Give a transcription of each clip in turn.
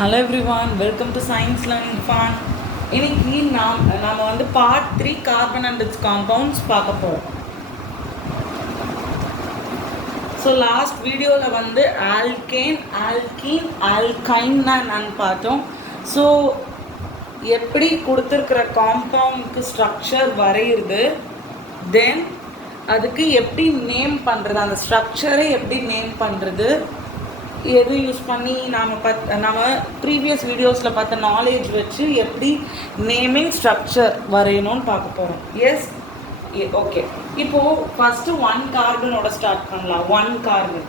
Hello everyone, welcome to science learning fun. இன்னைக்கு நாம் வந்து part 3 carbon and it's compounds பார்க்க போகிறோம். ஸோ லாஸ்ட் வீடியோவில் வந்து ஆல்கேன், ஆல்கீன், ஆல்கைன்னா என்னன்னு பார்த்தோம். ஸோ எப்படி கொடுத்துருக்கிற காம்பவுண்டுக்கு ஸ்ட்ரக்சர் வரையுது, தென் அதுக்கு எப்படி நேம் பண்ணுறது, அந்த ஸ்ட்ரக்சரை எப்படி நேம் பண்ணுறது, எது யூஸ் பண்ணி நம்ம ப்ரீவியஸ் வீடியோஸில் பார்த்த நாலேஜ் வச்சு எப்படி நேமிங் ஸ்ட்ரக்சர் வரையணும்னு பார்க்க போகிறோம். Yes, okay. இப்போது ஃபஸ்ட்டு 1 கார்பனோட ஸ்டார்ட் பண்ணலாம். 1 கார்பன்.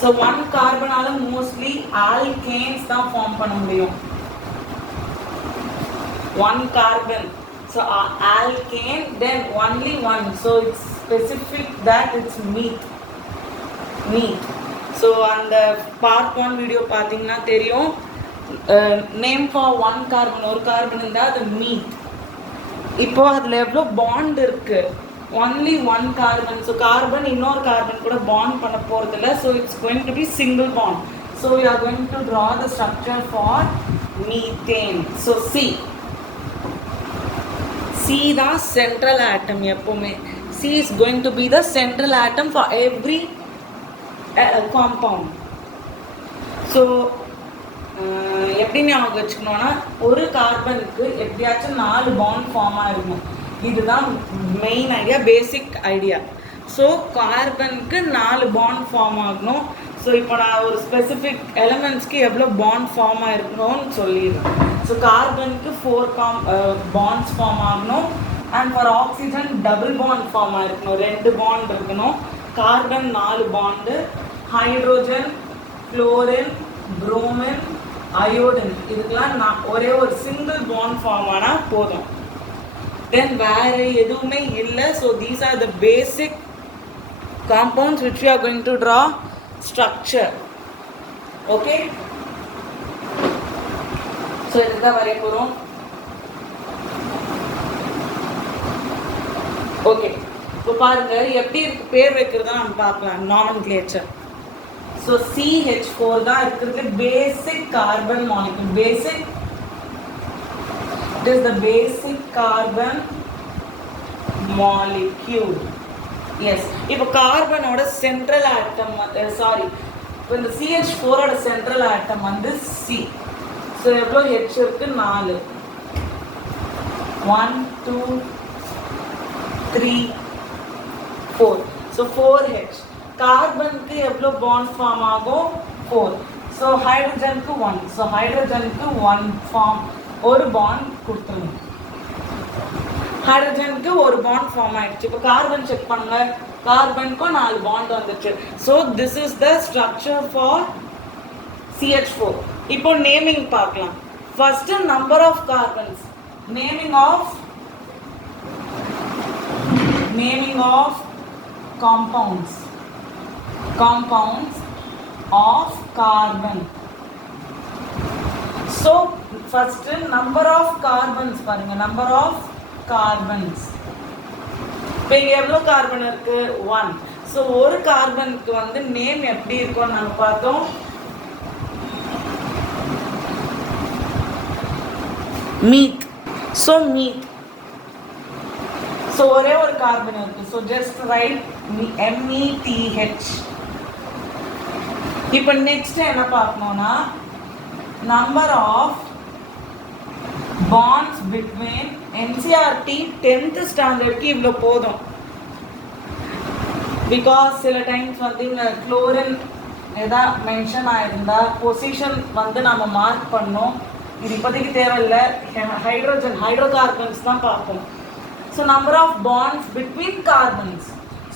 ஸோ 1 கார்பனால் மோஸ்ட்லி ஆல்கேன்ஸ் தான் ஃபார்ம் பண்ண முடியும். 1 carbon, so alkane, then only 1. So it's specific that it's meth. So அந்த பார்ட் 1 வீடியோ பார்த்தீங்கன்னா தெரியும். நேம் ஃபார் 1 கார்பன், ஒரு கார்பன் இருந்தால் அது மீத். இப்போது அதில் எவ்வளோ பாண்ட் இருக்குது, ஒன்லி 1 கார்பன். ஸோ கார்பன் இன்னொரு கார்பன் கூட பாண்ட் பண்ண போகிறதில்ல. So it's going to be single bond. So we are going to draw the structure for methane. So C தான் சென்ட்ரல் ஆட்டம். எப்போவுமே C is going to be the central atom for every compound. So எப்படி ஞாபகம் வச்சுக்கணுன்னா, ஒரு கார்பனுக்கு எப்படியாச்சும் 4 bond form ஆகிருக்கும். இதுதான் main idea, basic idea. So கார்பனுக்கு 4 bond form ஆகணும். ஸோ இப்போ நான் ஒரு ஸ்பெசிஃபிக் எலிமெண்ட்ஸ்க்கு எவ்வளோ பாண்ட் ஃபார்ம் ஆகிருக்கணும்னு சொல்லிடுறேன். ஸோ கார்பனுக்கு 4 பாண்ட்ஸ் ஃபார்ம் ஆகணும். And for oxygen double bond form ஆகிருக்கணும், 2 பாண்ட் இருக்கணும். Carbon 4 bond, hydrogen, fluorine, bromine, iodine, இதுக்கெல்லாம் ஒரே ஒரு சிங்கிள் பாண்ட் ஃபார்ம் ஆனால் போதும். தென் வேறு எதுவுமே இல்லை. So these are the basic compounds which we are going to draw structure. Okay, so இதுதான் வரைய போகிறோம். ஓகே, இப்போ பாருங்க எப்படி இருக்கு பேர் வைக்கிறதா நம்ம பார்க்கலாம். நாமென்க்ளேச்சர். ஸோ CH4 தான் இருக்கிறது basic carbon molecule. Basic, it is the basic carbon molecule. Yes, இப்போ கார்பனோட சென்ட்ரல் ஆட்டம் இப்போ இந்த CH4ஓட சென்ட்ரல் ஆட்டம் வந்து C. ஸோ எவ்வளோ H இருக்கு? 4. 1 2 3 4. So 4H. கார்பனுக்கு எவ்வளோ பாண்ட் ஃபார்ம் ஆகும்? 4. ஸோ ஹைட்ரஜனுக்கு 1. ஸோ ஹைட்ரஜனுக்கு 1 ஃபார்ம், ஒரு பாண்ட் கொடுத்துருங்க. ஹைட்ரஜனுக்கு ஒரு பாண்ட் ஃபார்ம் ஆயிடுச்சு. இப்போ கார்பன் செக் பண்ணுங்க, கார்பனுக்கும் 4 பாண்ட் வந்துச்சு. So this is the structure for CH4. இப்போ நேமிங் பார்க்கலாம். First number of carbons. Naming of compounds of carbon. So first number of carbons பாருங்க, number of carbons. இப்போ எவ்வளோ கார்பன் இருக்கு? 1. ஸோ ஒரு கார்பனுக்கு வந்து நேம் எப்படி இருக்கும்னு நம்ம பார்த்தோம். மீத். ஸோ மீத். ஸோ ஒரே ஒரு கார்பன் இருக்கு. So just write METH. இப்போ நெக்ஸ்ட் என்ன பார்க்கணும்னா, number of bonds between NCERT 10th ஸ்டாண்டர்ட்க்கு இவ்வளோ போதும். பிகாஸ் சில டைம்ஸ் வந்து இங்கே குளோரின் எதா மென்ஷன் ஆயிருந்தா பொசிஷன் வந்து நம்ம மார்க் பண்ணோம். இது இப்போதைக்கு தேவையில்லை. ஹைட்ரோ கார்பன்ஸ் தான் பார்ப்போம். So number of bonds between carbons.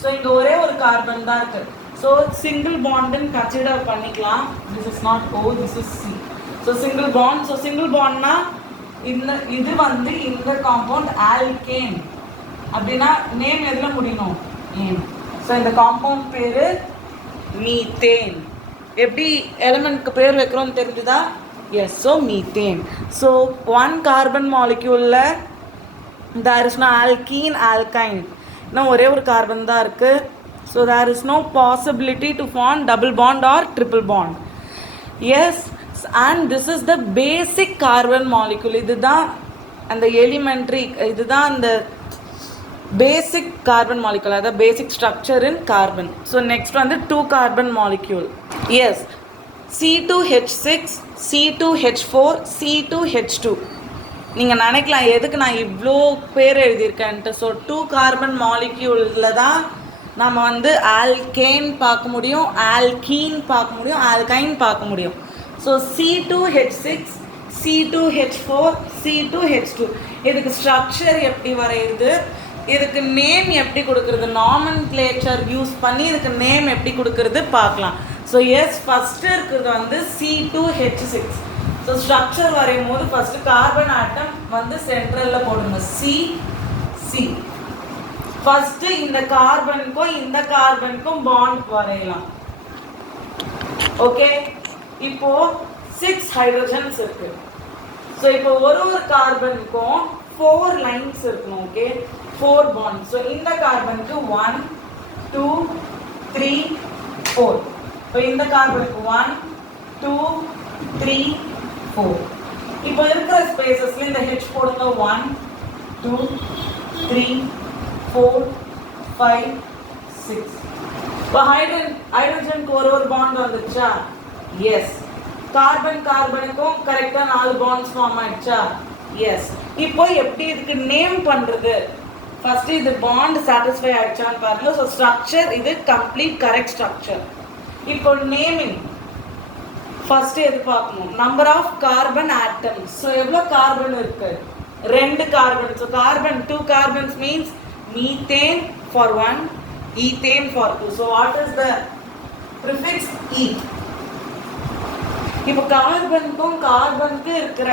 So இங்கே ஒரே ஒரு கார்பன் தான் இருக்குது. ஸோ சிங்கிள் பாண்டுன்னு கன்சிடர் பண்ணிக்கலாம். This is not O, this is C. So single bond. So single பாண்ட்னா இது வந்து இந்த காம்பவுண்ட் ஆல்கேன் அப்படின்னா நேம் எதில் முடியணும்? ஏன். ஸோ இந்த காம்பவுண்ட் பேர் மீத்தேன். எப்படி எலிமெண்ட்க்கு பேர் வைக்கிறோன்னு தெரிஞ்சுதா? Yes. So methane. So 1 carbon மாலிக்யூலில் there is no alkene, alkyne. இன்னும் ஒரே ஒரு கார்பன் தான் இருக்குது. So there is no possibility to form double bond or triple bond. Yes, and this is the basic carbon molecule. இதுதான் அந்த elementary, இதுதான் அந்த பேசிக் கார்பன் மாலிகுல், அதாவது பேசிக் ஸ்ட்ரக்சர் இன் கார்பன். ஸோ நெக்ஸ்ட் வந்து 2 carbon molecule. S, C2H6, C2H4, C2H2. நீங்கள் நினைக்கலாம் எதுக்கு நான் இவ்வளோ பேர் எழுதியிருக்கேன்ட்டு. ஸோ 2 கார்பன் மாலிக்யூலில் தான் நம்ம வந்து ஆல்கேன் பார்க்க முடியும், ஆல்கீன் பார்க்க முடியும், ஆல்கைன் பார்க்க முடியும். So C2H6, C2H4, C2H2. இதுக்கு ஸ்ட்ரக்சர் எப்படி வரையுது, இதுக்கு நேம் எப்படி கொடுக்குறது, நாமன்க்ளேச்சர் யூஸ் பண்ணி இதுக்கு நேம் எப்படி கொடுக்குறது பார்க்கலாம். ஸோ எஸ், ஃபஸ்ட்டு இருக்கிறது வந்து C2H6. ஸோ ஸ்ட்ரக்சர் வரையும் போது ஃபஸ்ட்டு கார்பன் ஆட்டம் வந்து சென்ட்ரலில் போடுங்க, C. ஃபஸ்ட்டு இந்த கார்பனுக்கும் இந்த கார்பனுக்கும் பாண்ட் வரையலாம். ஓகே, இப்போ 6 ஹைட்ரஜன்ஸ் இருக்கு. ஸோ இப்போ ஒரு கார்பனுக்கும் 4 லைன்ஸ் இருக்கணும். Okay, 4 bond. ஸோ இந்த கார்பனுக்கு 1, 2, 3, 4. இப்போ இந்த கார்பனுக்கு 1, 2, 3, 4. இப்போ இருக்கிற ஸ்பேசஸ்ல இந்த H போடுங்க. 1, 2, 3, 4, 5, 6. இப்போ ஹைட்ரஜனுக்கு ஒரு பாண்ட் வந்துச்சா? எஸ். கார்பனுக்கும் கரெக்டாக 4 பாண்ட்ஸ் ஃபார்ம் ஆயிடுச்சா? எஸ். இப்போ எப்படி இதுக்கு நேம் பண்ணுறது? ஃபர்ஸ்ட் இது பாண்ட் சாட்டிஸ்ஃபை ஆயிடுச்சான்னு பாருங்க. ஸோ ஸ்ட்ரக்சர் இது கம்ப்ளீட் கரெக்ட் ஸ்ட்ரக்சர். இப்போ நேமிங் ஃபர்ஸ்ட் எது பார்க்கணும்? Number of carbon atoms. So எவ்வளோ கார்பன் இருக்கு? 2 carbon. So carbon 2 carbons means methane for 1, ethane for 2. So what is the prefix? E. இப்போ கார்பனுக்கும் கார்பனுக்கு இருக்கிற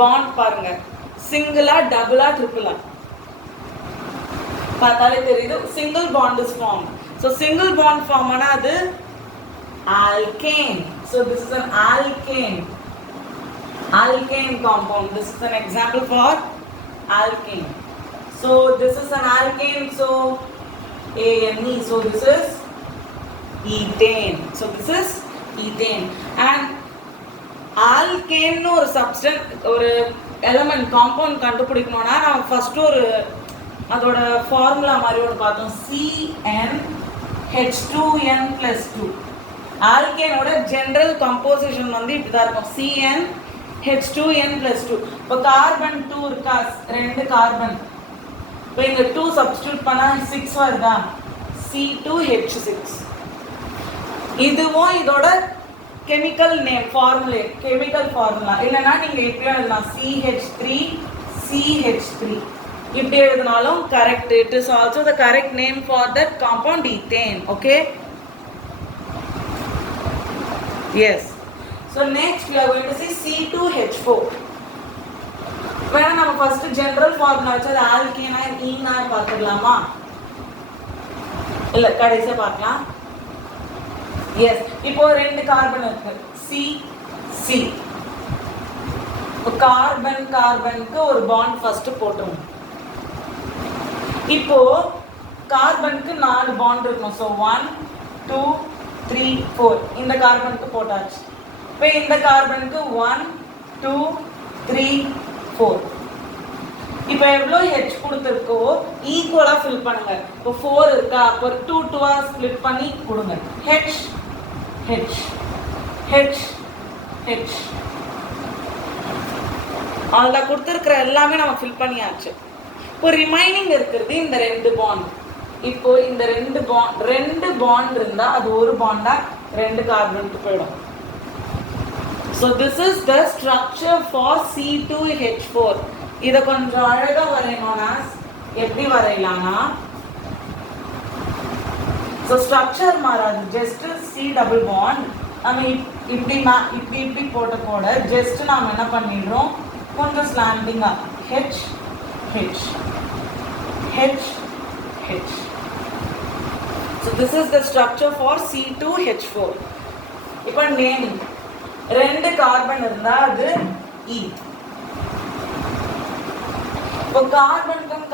பாண்ட் பாருங்க. சிங்கிளா, டபுளா, ட்ரிபிளா? பார்த்தாலே தெரியுது, single bond is form. So single bond form ஆனா அது alkane. So this is an alkane compound. This is an example for alkane. So this is an alkane. So ANE. So this is ethane. So this is ethane. And alkane ஒரு substance, ஒரு element, compound கண்டுபிடிக்கணும்னா நம்ம first ஒரு அதோட formula மாதிரி ஒன்று பார்த்தோம். CnH2n+2. ஆல்கேனோட general composition வந்து இப்படிதான் இருக்கும், CnH2n+2. இப்போ கார்பன் 2 இருக்கா, 2 கார்பன். இப்போ இங்க 2 சப்ஸ்டிட்யூட் பண்ணா 6 வருதா? C2H6. இதுவும் இதோட கெமிக்கல் நேம் கெமிக்கல் ஃபார்முலா. இல்லைன்னா நீங்க இப்படி எழுதலாம், CH3CH3. இப்படி எழுதினாலும் correct. It is also the correct name for that compound, ethane. Okay, yes. So next we are going to see C2H4. வேணா நம்ம ஃபர்ஸ்ட் ஜெனரல் ஃபார்முலா வச்சு அது ஆல்கேனா ஈனா பார்த்துக்கலாமா? இல்லை, கடைசியாக பார்க்கலாம். எஸ். இப்போ 2 கார்பன் இருக்கு, C. இப்போ கார்பனுக்கு ஒரு பாண்ட் ஃபர்ஸ்ட் போட்டுருவோம். இப்போ கார்பனுக்கு 4 பாண்ட் இருக்கும். ஸோ 1, 2, 3, 4. இந்த கார்பனுக்கு போட்டாச்சு. இப்போ இந்த கார்பனுக்கு 1, 2, 3, 4. இப்போ எவ்வளோ ஹெச் கொடுத்துருக்கோ ஈக்குவலாக ஃபில் பண்ணுங்க. இப்போ 4 இருக்கா, அப்போ 2 ஸ்ப்ளிட் பண்ணி கொடுங்க. ஹெச். அதில் கொடுத்துருக்கிற எல்லாமே நம்ம ஃபில் பண்ணியாச்சு. இப்போ ரிமைனிங் இருக்கிறது இந்த 2 பாண்ட். இப்போ இந்த 2 பாண்ட் இருந்தால் அது ஒரு பாண்டா 2 கார்பனுக்கு போயிடும். So this is the structure for C2H4. இதை கொஞ்சம் அழகாக வரையணும்னா எப்படி வரையலாம்னா, ஸோ ஸ்ட்ரக்சர் மாறாது, ஜஸ்ட் C டபுள் பாண்ட். நம்ம இப்படி போட ஜஸ்ட் நாம் என்ன பண்ணிடுறோம், கொஞ்சம் ஸ்லாண்டிங்காக H. So this is the structure for C2H4. இப்போ நேம் 2 கார்பன் இருந்தா அது E. இப்போ கார்பனுக்கும்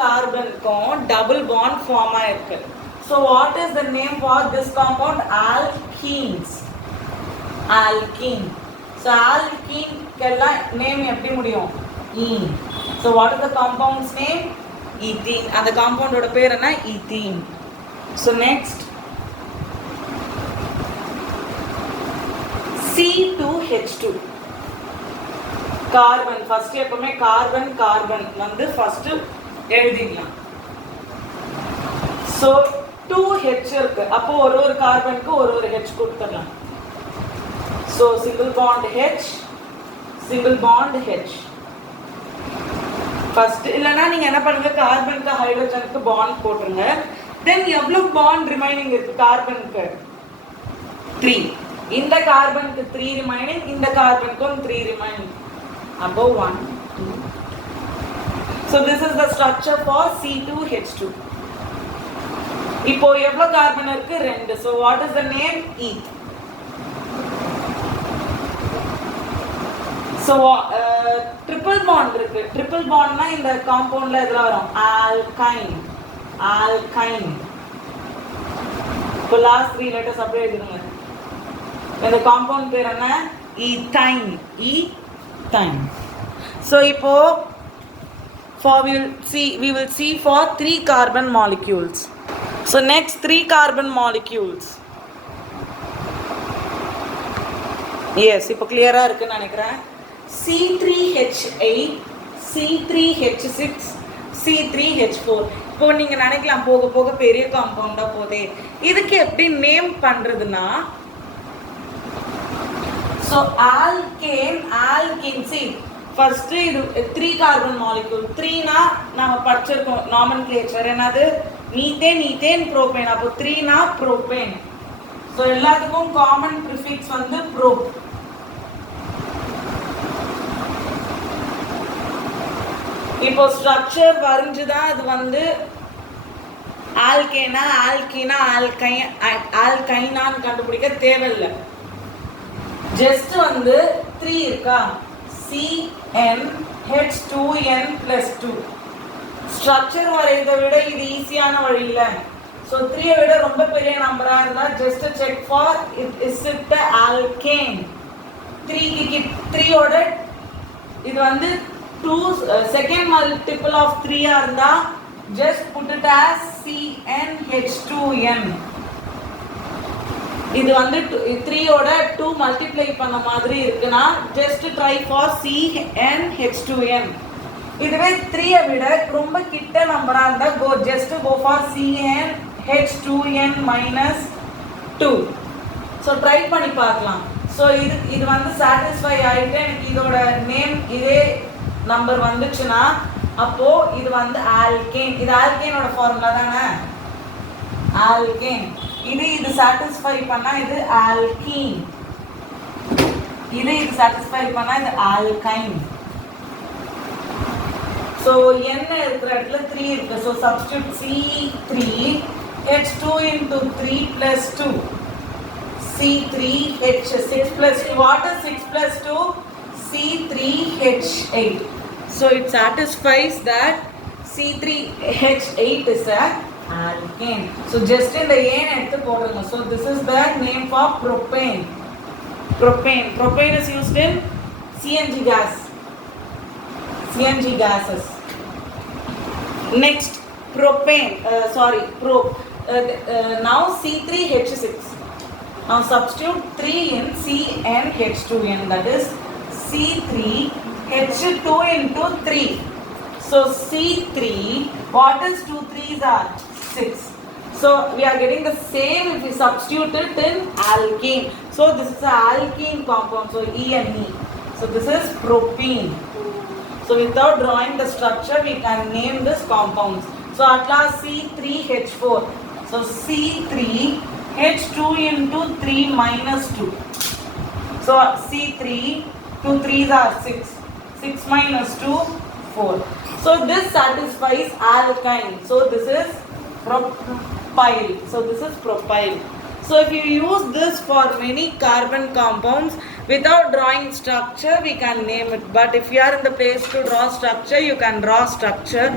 டபுள் பாண்ட் ஃபார்ம் ஆயிருக்கு. So what is the name for this compound? Alkenes. Alkene. So alkene kella name eppadi mudiyum? Ene. So what is the compound's name? Ethene. And the compound oda per enna? Ethene. So next C2H2. Carbon. First எப்பவுமே carbon வந்து first எழுதிக்கலாம். So 2H இருக்கு. அப்போ ஒரு கார்பனுக்கு ஒரு H கொடுத்துடலாம். So single bond H. First இல்லனா நீங்க என்ன பண்ணுங்க, கார்பனுக்கு ஹைட்ரஜனுக்கு பாண்ட் போட்டுருங்க. Then எவ்வளவு பாண்ட் ரிமைனிங் இருக்கு கார்பனுக்கு? 3. இந்த கார்பனுக்கு 3 ரிமைனிங், இந்த கார்பனுக்கும் 3 remaining. Above 1, 2. So this is the structure for C2H2. இப்போ எவ்வளவு கார்பன் இருக்கு? 2. So what is the name? Eth. So triple bond இருக்கு. Triple bondனா இந்த காம்பவுண்ட்ல எதுல வரும்? Alkyne. இப்போ last 3 letters அப்படியே எழுதுங்க. இந்த காம்பவுண்ட் பேர் என்ன? Ethine. So இப்போ we will see for 3 carbon molecules. So next 3 carbon molecules. Yes, இப்போ clear-ஆ இருக்குன்னு நினைக்கிறேன். C3H8, C3H6, C3H4. இப்போ நீங்க நினைக்கலாம் போக போக பெரிய காம்பவுண்டா போதே, இதுக்கு எப்படி நேம் பண்றதுன்னா, so alkene see first இது 3 carbon molecule. 3 னா நாம படிச்சிருக்கோம் nomenclature என்னது? Methane propane. அப்போ 3 னா ப்ரோபேன். so எல்லாத்துக்கும் காமன் ப்ரிஃபிக்ஸ் வந்து ப்ரோ. இப்போ ஸ்ட்ரக்சர் வரைஞ்சுதான் அது வந்து ஆல்கைனான்னு கண்டுபிடிக்க தேவையில்லை. ஜஸ்ட் வந்து 3 இருக்கா? CnH2n+2. ஸ்ட்ரக்சர் வரையதை விட இது ஈஸியான வழி இல்லை. ஸோ 3 விட ரொம்ப பெரிய நம்பரா இருந்தா just check for is it alkane. 3ஓட இது வந்து 2 செகண்ட் மல்டிபிள் ஆஃப் 3 இருந்தா just put it as CnH2n. இது வந்து 3ஓட 2 மல்டிப்ளை பண்ண மாதிரி இருக்குன்னா just try for CnH2n. இதுவே 3 விட ரொம்ப கிட்ட நம்பரா இருந்தா just go for CnH2n -2. so try பண்ணி பார்க்கலாம். so இது வந்து satisfy ஆயிட்டு எனக்கு இதோட நேம் இதே நம்பர் வந்துச்சுன்னா அப்போ இது வந்து ஆல்கேன். இது ஆல்கேனோட ஃபார்முலா தானே, ஆல்கேன். இது சாட்டிஸ்ஃபை பண்ணா இது ஆல்கீன். இது சாட்டிஸ்ஃபை பண்ணா இது ஆல்கைன். ஸோ என்ன இருக்கிற இடத்துல 3 இருக்கு. So substitute C3H2 into 3 plus 2. C3H6 plus 2. What is 6 plus 2? C3H8. So it satisfies that C3H8 is an alkane. So just in the A எடுத்து போடுங்க. So this is the name for propane. Propane is used in CNG gas. CNG gases. Next propane. Now C3H6. Now substitute 3 in CnH2n. That is C3H2 into 3. So C3, what is 2 3s are? 6. So we are getting the same if we substitute it in alkene. So this is an alkene compound. So E and E. So this is propene. So without drawing the structure, we can name this compounds. So at last C3H4. So C3H2 into 3 minus 2. So C3, 2 3s are 6. 6 minus 2, 4. So this satisfies alkyne. So this is propyl. So this is propyl. So if you use this for many carbon compounds without drawing structure, we can name it. But if you are in the place to draw structure, you can draw structure.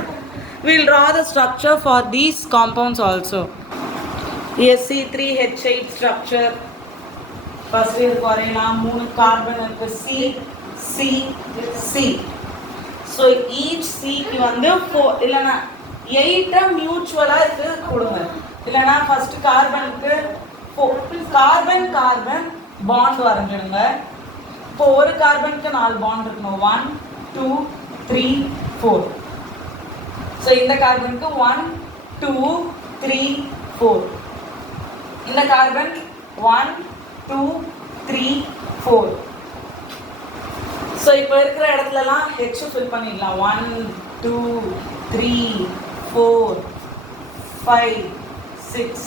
We'll draw the structure for these compounds also. C3H8 structure first இதுக்கு வரையலாம். 3 carbon இருக்கு. C C C. So each சிக்கு வந்து 4 இல்லைன்னா 8 மியூச்சுவலாக இது கொடுங்க. இல்லைன்னா first கார்பனுக்கு carbon carbon bond வரைஞ்சிடுங்க. இப்போ ஒரு கார்பனுக்கு 4 பாண்ட் இருக்கணும். 1 2 3 4. ஸோ இந்த கார்பனுக்கு 1 2 3 4. இந்த கார்பன் 1 2 3 4. ஸோ இப்போ இருக்கிற இடத்துலலாம் H ஃபில் பண்ணிடலாம். 1 2 3 4 5 6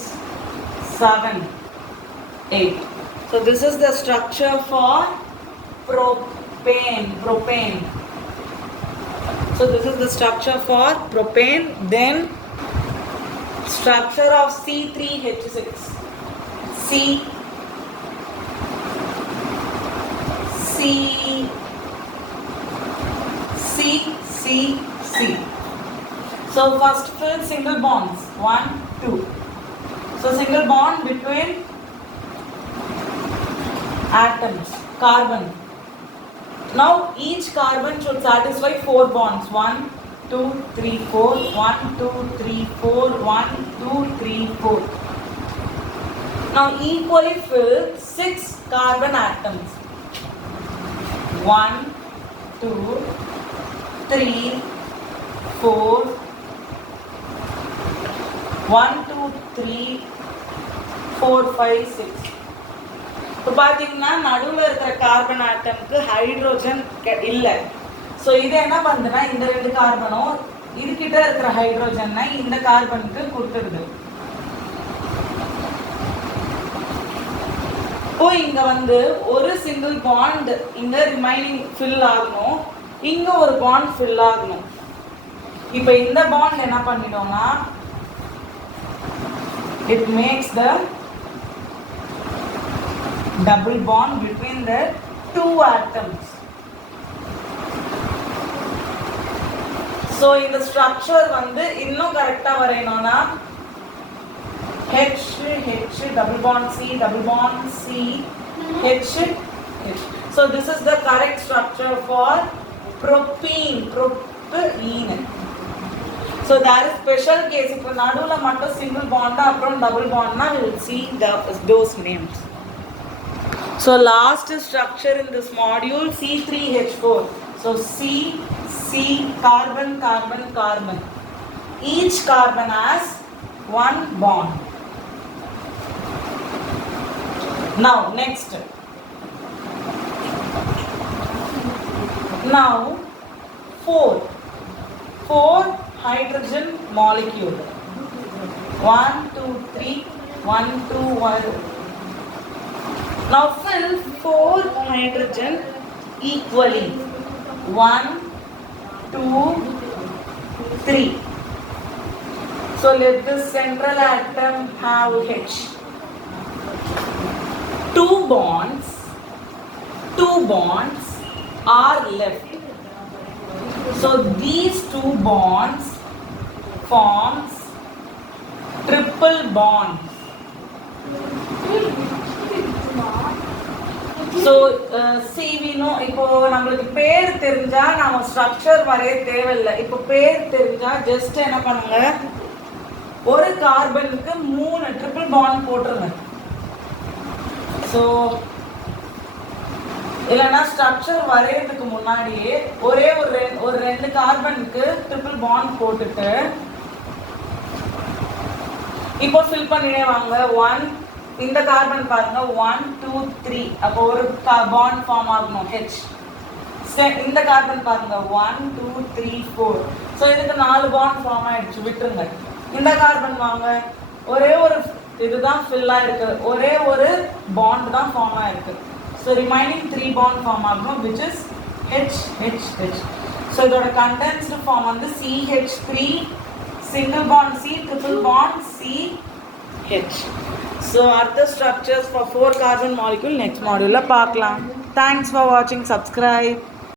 7 8. So this is the structure for propane. So this is the structure for propane. Then structure of C3H6. C So first fill single bonds. 1 2. So single bond between atoms, carbon. Now each carbon should satisfy 4 bonds. 1 2 3 4. 1 2 3 4. 1 2 3 4. Now equally fill 6 carbon atoms. 1 2 3 4. 1 2 3 4 5 6. இப்போ பார்த்தீங்கன்னா நடுவில் இருக்கிற carbon ஆட்டம்க்கு hydrogen இல்லை. So இதை என்ன பண்ணுதுன்னா இந்த 2 கார்பனும் இதுகிட்ட இருக்கிற ஹைட்ரோஜனை இந்த கார்பனுக்கு கொடுத்துருது. இப்போ இங்க வந்து ஒரு சிங்கிள் பாண்ட் இங்க ரிமைனிங் ஃபில் ஆகணும். இங்க ஒரு பாண்ட் ஃபில் ஆகணும். இப்போ இந்த பாண்ட் என்ன பண்ணிட்டோம்னா it makes the double bond between the 2 atoms. So இந்த ஸ்ட்ரக்சர் வந்து இன்னும் கரெக்டா வரையணும்னா H H double bond C double bond C H H. So this is the correct structure for propene. So there is special case. If nadula mattum single bond aprom double bond na we will see those names. So last structure in this module C3H4. So C carbon carbon carbon. Each carbon has 1 bond. Now next. Now 4 hydrogen molecule. 1 2 3 1 2 1. Now fill 4 hydrogen equally. 1 2 3. So let this central atom have H. 2 bonds are left. So these 2 bonds forms triple bond. So see we know இப்போ நமக்கு பேர் தெரிஞ்சா நாம structure வரைய தேவையில்லை. இப்போ பேர் தெரிஞ்சா ஜஸ்ட் என்ன பண்ணுங்க, ஒரு கார்பனுக்கு 3 ட்ரிபிள் பாண்ட் போட்டுருங்க. ஸோ இல்லைன்னா ஸ்ட்ரக்சர் வரையறதுக்கு முன்னாடியே ஒரே ஒரு 2 கார்பனுக்கு ட்ரிபிள் பாண்ட் போட்டுட்டு இப்போ ஃபில் பண்ணினே வாங்க. 1 இந்த கார்பன் பாருங்க 1 2 3. அப்போ ஒரு பாண்ட் ஃபார்ம் ஆகணும் H. இந்த கார்பன் பாருங்க 1 2 3 4. ஸோ இதுக்கு 4 பாண்ட் ஃபார்ம் ஆயிடுச்சு, விட்டுருங்க. இந்த கார்பன் வாங்க, ஒரே ஒரு இதுதான் ஃபில் ஆயிருக்கு, ஒரே ஒரு பாண்ட் தான் ஃபார்ம் ஆயிருக்கு. ஸோ ரிமைனிங் 3 பாண்ட் ஃபார்ம் ஆகணும், which is H H H. So இதோட கண்டென்ஸ்டு ஃபார்ம் வந்து CH3 single bond C triple bond CH. So other structures for 4 carbon molecule next module la paakalam. Thanks for watching. Subscribe.